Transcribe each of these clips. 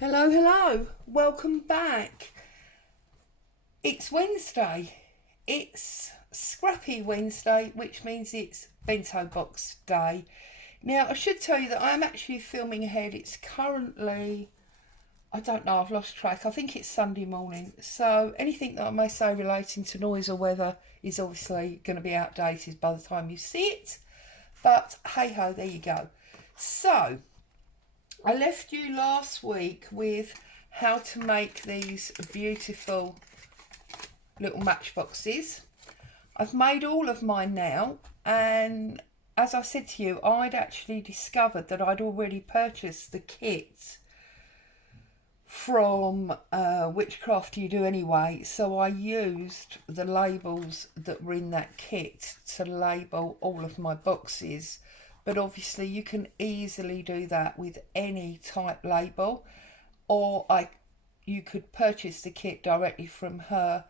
Hello, hello, welcome back. It's Wednesday. It's Scrappy Wednesday, which means it's Bento Box day. Now, I should tell you that I'm actually filming ahead. It's currently, I don't know, I've lost track. I think it's Sunday morning. So anything that I may say relating to noise or weather is obviously going to be outdated by the time you see it. But hey ho, there you go. So, I left you last week with how to make these beautiful little matchboxes. I've made all of mine now, and as I said to you, I'd actually discovered that I'd already purchased the kit from Witchcraft You Do Anyway, so I used the labels that were in that kit to label all of my boxes. But obviously you can easily do that with any type label, or you could purchase the kit directly from her.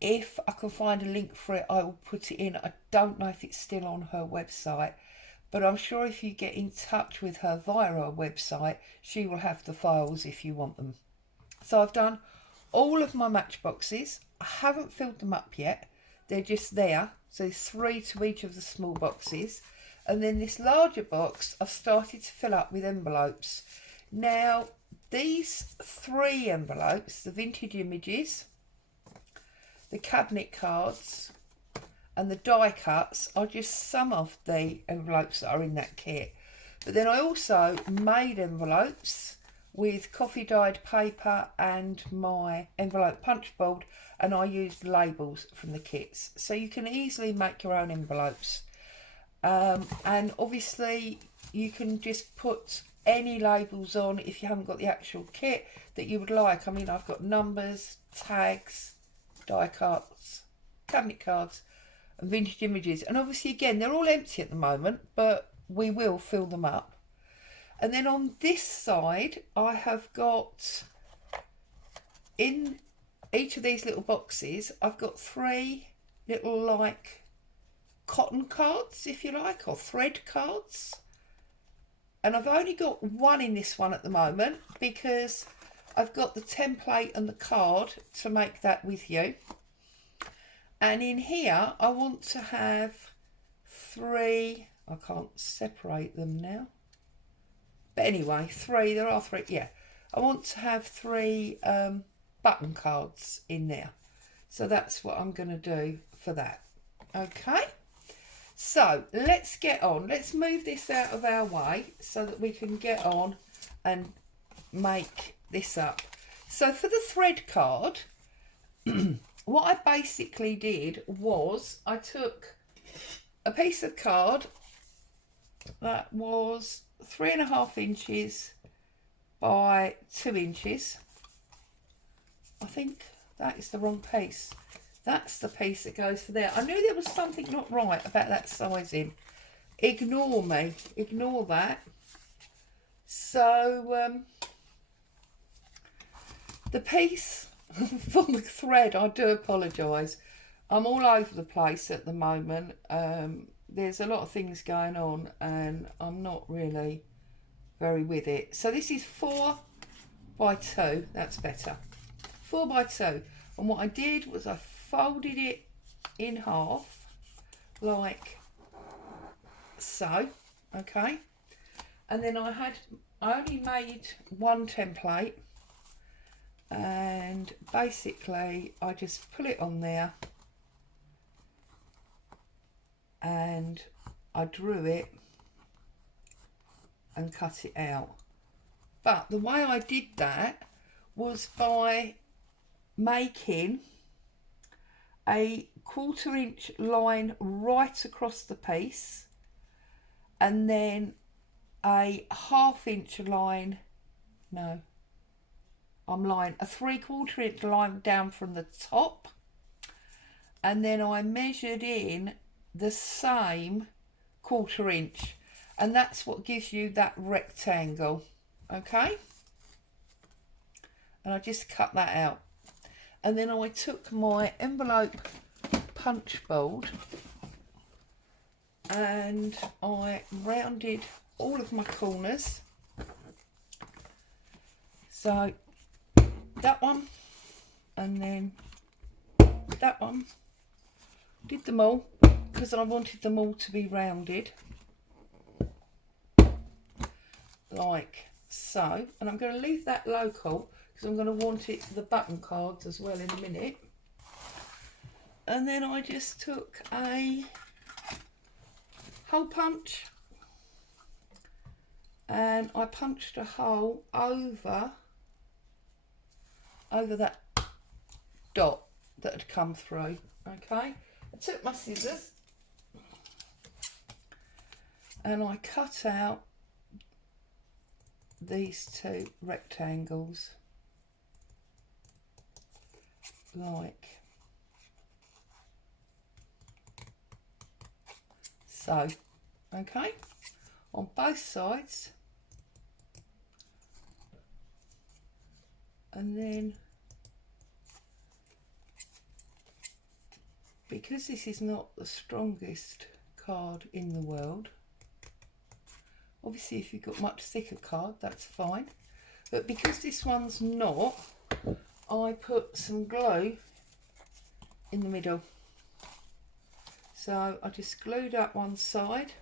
If I can find a link for it, I will put it in. I don't know if it's still on her website, but I'm sure if you get in touch with her via her website, she will have the files if you want them. So I've done all of my matchboxes. I haven't filled them up yet. They're just there. So there's 3 to each of the small boxes. And then this larger box I've started to fill up with envelopes. Now, these 3 envelopes, the vintage images, the cabinet cards and the die cuts, are just some of the envelopes that are in that kit. But then I also made envelopes with coffee dyed paper and my envelope punch board, and I used labels from the kits. So you can easily make your own envelopes. And obviously you can just put any labels on if you haven't got the actual kit that you would like. I mean, I've got numbers, tags, die cuts, cabinet cards and vintage images, and obviously again they're all empty at the moment, but we will fill them up. And then on this side I have got, in each of these little boxes, I've got 3 little like cotton cards, if you like, or thread cards, and I've only got 1 in this one at the moment because I've got the template and the card to make that with you. And in here I want to have 3, I can't separate them now, but anyway, 3, there are 3, yeah, I want to have 3 button cards in there, so that's what I'm going to do for that. Okay, so let's get on. Let's move this out of our way so that we can get on and make this up. So for the thread card, what I basically did was I took a piece of card that was 3.5 inches by 2 inches. I think that is the wrong piece. That's the piece that goes for there. I knew there was something not right about that sizing. Ignore me. Ignore that. So, the piece for the thread, I do apologise. I'm all over the place at the moment. There's a lot of things going on and I'm not really very with it. So this is 4 by 2. That's better. 4 by 2. And what I did was I folded it in half like so, okay, and then I only made 1 template, and basically I just put it on there and I drew it and cut it out. But the way I did that was by making a 1/4 inch line right across the piece, and then a 1/2 inch line, no, I'm lying, a 3/4 inch line down from the top, and then I measured in the same 1/4 inch, and that's what gives you that rectangle. Okay, and I just cut that out. And then I took my envelope punch board and I rounded all of my corners So that one, and then that one. Did them all because I wanted them all to be rounded like so, and I'm going to leave that local because I'm going to want it for the button cards as well in a minute. And then I just took a hole punch and I punched a hole over that dot that had come through. Okay, I took my scissors and I cut out these two rectangles like so. Okay, on both sides, and then because this is not the strongest card in the world, obviously if you've got much thicker card that's fine, but because this one's not, I put some glue in the middle. So I just glued up one side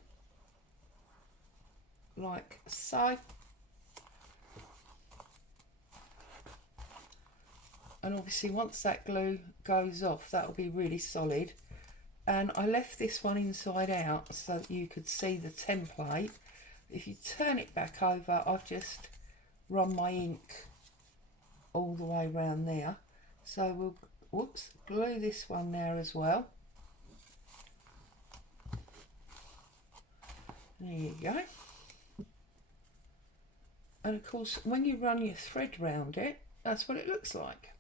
like so, and obviously once that glue goes off that'll be really solid. And I left this one inside out so that you could see the template. If you turn it back over, I've just run my ink all the way around there. So we'll glue this one there as well. There you go. And of course when you run your thread round it, that's what it looks like.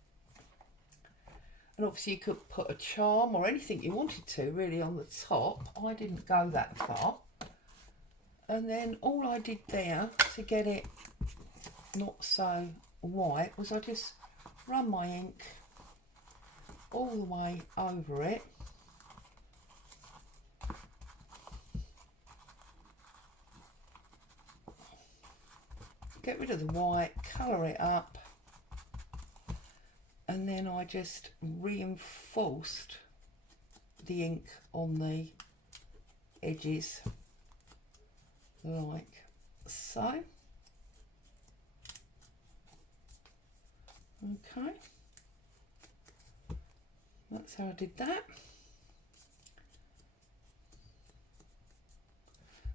And obviously you could put a charm or anything you wanted to really on the top. I didn't go that far. And then all I did there to get it not so white was I just run my ink all the way over it. Get rid of the white, colour it up, and then I just reinforced the ink on the edges like so. Okay, that's how I did that.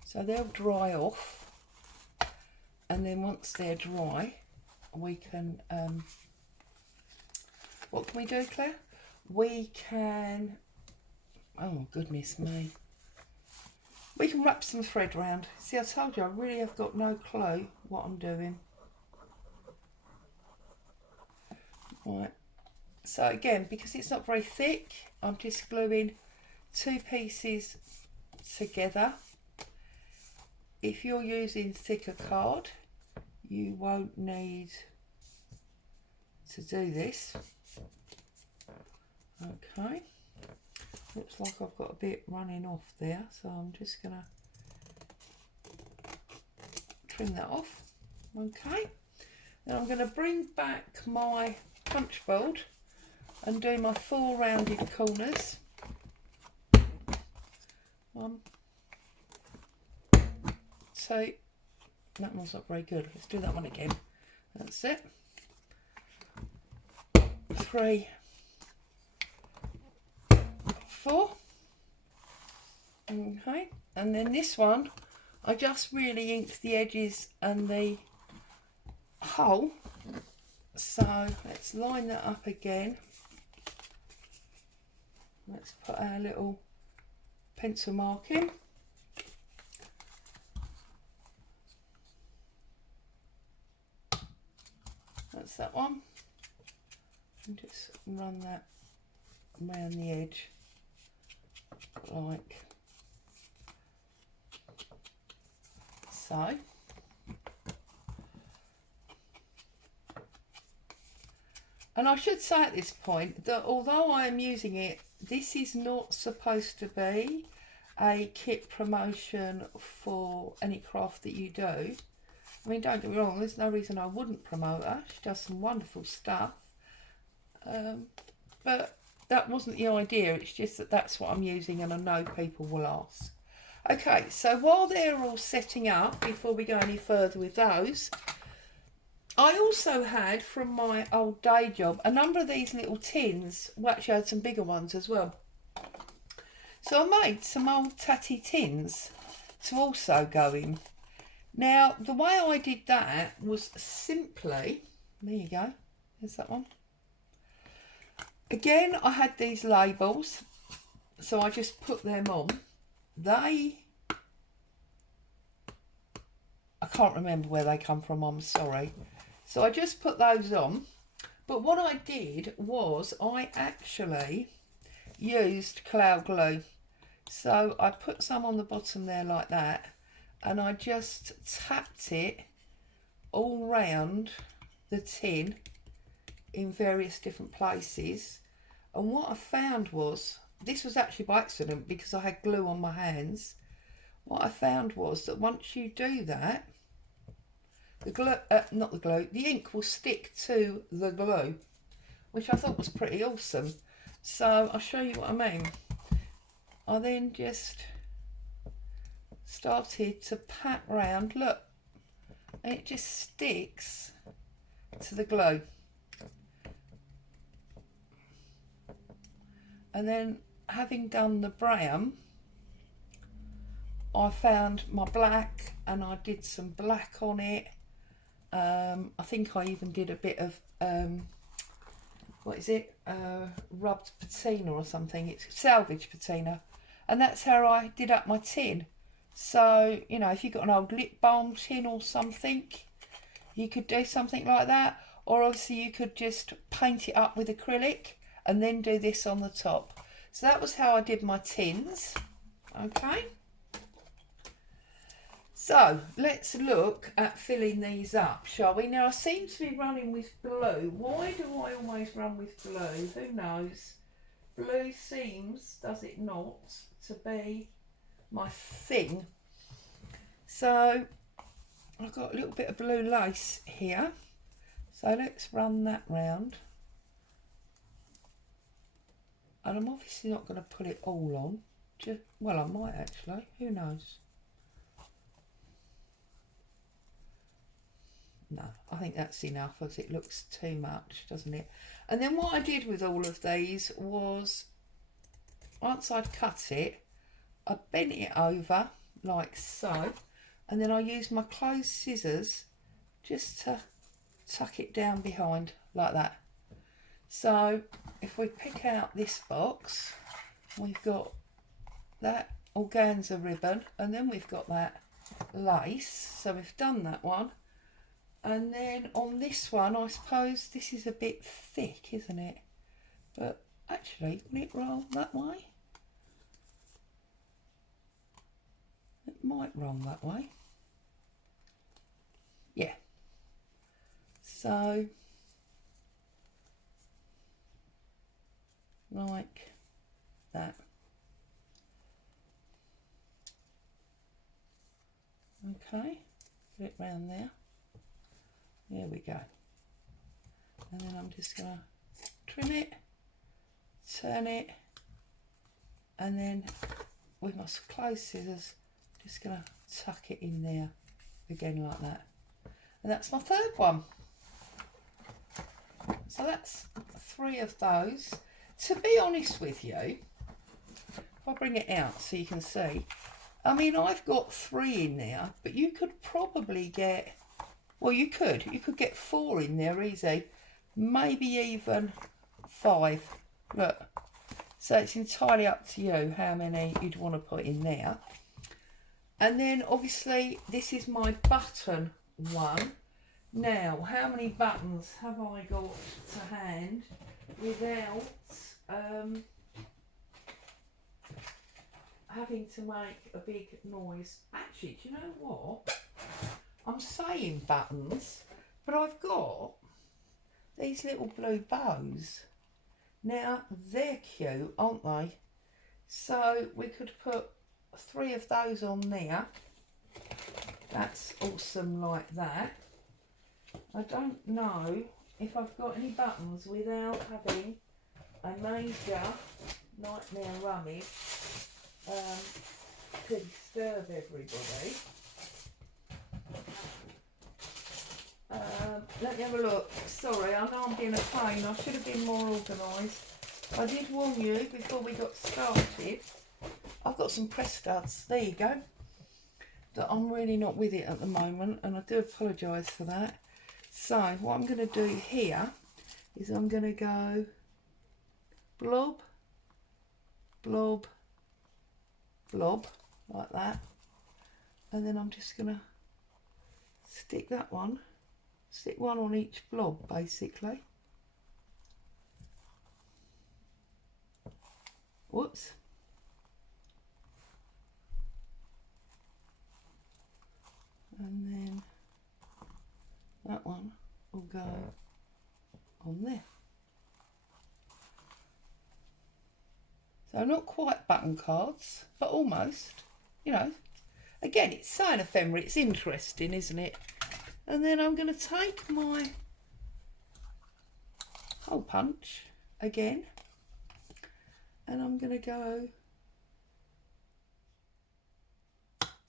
So they'll dry off, and then once they're dry we can what can we do, Claire? We can, oh goodness me, we can wrap some thread round. See, I told you I really have got no clue what I'm doing. Right, so again, because it's not very thick, I'm just gluing two pieces together. If you're using thicker card, you won't need to do this. Okay, looks like I've got a bit running off there, so I'm just gonna trim that off. Okay, then I'm going to bring back my punch board and do my 4 rounded corners. 1, 2, that one's not very good, let's do that one again. That's it. 3, 4. Okay, and then this one I just really inked the edges and the hole, so let's line that up again. Let's put our little pencil mark in. That's that one, and just run that around the edge like so. And I should say at this point that although I am using it, this is not supposed to be a kit promotion for any craft that you do. I mean, don't get me wrong, there's no reason I wouldn't promote her. She does some wonderful stuff. But that wasn't the idea. It's just that that's what I'm using, and I know people will ask. Okay, so while they're all setting up, before we go any further with those, I also had, from my old day job, a number of these little tins. Well, actually I had some bigger ones as well. So I made some old tatty tins to also go in. Now, the way I did that was simply, there you go, there's that one. Again, I had these labels, so I just put them on. I can't remember where they come from, I'm sorry. So I just put those on. But what I did was I actually used cloud glue. So I put some on the bottom there like that, and I just tapped it all round the tin in various different places. And what I found was, this was actually by accident because I had glue on my hands. What I found was that once you do that, the glue, the ink will stick to the glue, which I thought was pretty awesome. So I'll show you what I mean. I then just started to pat round, look, and it just sticks to the glue. And then, having done the brown, I found my black and I did some black on it. I think I even did a bit of, what is it, rubbed patina or something. It's salvage patina. And that's how I did up my tin. So, you know, if you've got an old lip balm tin or something, you could do something like that. Or obviously you could just paint it up with acrylic and then do this on the top. So that was how I did my tins. Okay. So let's look at filling these up, shall we? Now I seem to be running with blue. Why do I always run with blue? Who knows? Blue seems, does it not, to be my thing. So I've got a little bit of blue lace here. So let's run that round. And I'm obviously not going to put it all on. Just, well, I might actually. Who knows? No, I think that's enough, as it looks too much, doesn't it? And then what I did with all of these was, once I'd cut it, I bent it over like so, and then I used my closed scissors just to tuck it down behind like that. So if we pick out this box, we've got that organza ribbon, and then we've got that lace. So we've done that one. And then on this one, I suppose this is a bit thick, isn't it? But actually, will it roll that way? It might roll that way. Yeah. So, like that. Okay, put it round there. There we go. And then I'm just going to trim it, turn it, and then with my closed scissors, just going to tuck it in there again like that. And that's my third one. So that's 3 of those. To be honest with you, if I bring it out so you can see, I mean, I've got 3 in there, but you could probably get, well, you could get 4 in there easy, maybe even 5. Look, so it's entirely up to you how many you'd want to put in there. And then obviously this is my button one. Now, how many buttons have I got to hand without having to make a big noise? Actually, do you know what? I'm saying buttons, but I've got these little blue bows. Now, they're cute, aren't they? So we could put 3 of those on there. That's awesome like that. I don't know if I've got any buttons without having a major nightmare rummage to disturb everybody. Let me have a look. Sorry, I know I'm being a pain. I should have been more organised. I did warn you before we got started. I've got some press studs. There you go. That I'm really not with it at the moment, and I do apologise for that. So what I'm going to do here is I'm going to go blob, blob, blob, like that. And then I'm just going to stick one on each blob, basically. Whoops. And then that one will go on there. So not quite button cards, but almost, you know. Again, it's sign ephemera, it's interesting, isn't it? And then I'm going to take my hole punch again, and I'm going to go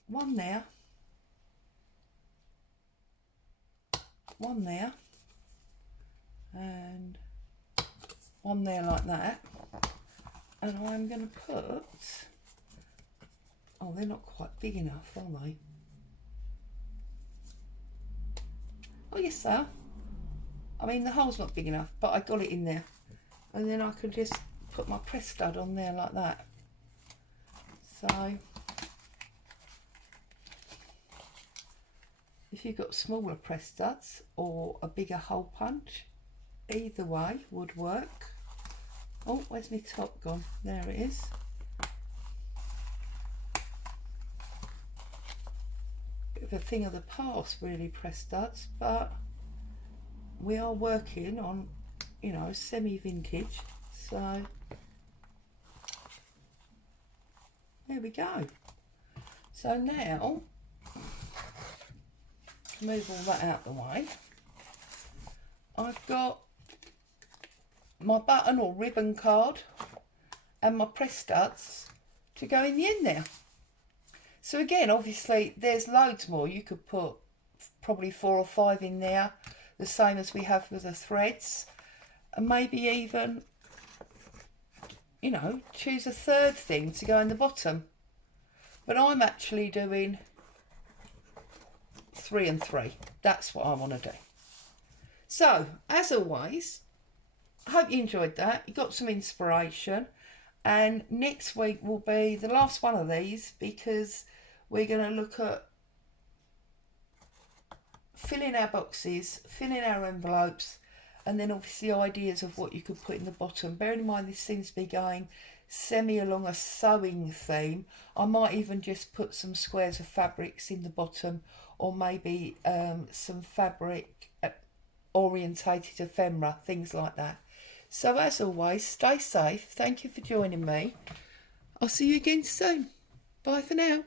one there, one there, and one there like that. And I'm going to put, oh, they're not quite big enough, are they? Oh yes they are. I mean the hole's not big enough, but I got it in there. And then I can just put my press stud on there like that. So if you've got smaller press studs or a bigger hole punch, either way would work. Oh, where's my top gone? There it is. Bit of a thing of the past really, press studs, but we are working on, you know, semi-vintage, so there we go. So now, to move all that out the way, I've got my button or ribbon card and my press studs to go in the end there. So again, obviously there's loads more. You could put probably 4 or 5 in there, the same as we have with the threads, and maybe even, you know, choose a third thing to go in the bottom. But I'm actually doing 3 and 3. That's what I want to do. So as always, I hope you enjoyed that. You got some inspiration, and next week will be the last one of these, because we're going to look at filling our boxes, filling our envelopes, and then obviously ideas of what you could put in the bottom. Bearing in mind this seems to be going semi along a sewing theme, I might even just put some squares of fabrics in the bottom, or maybe some fabric orientated ephemera, things like that. So as always, stay safe. Thank you for joining me. I'll see you again soon. Bye for now.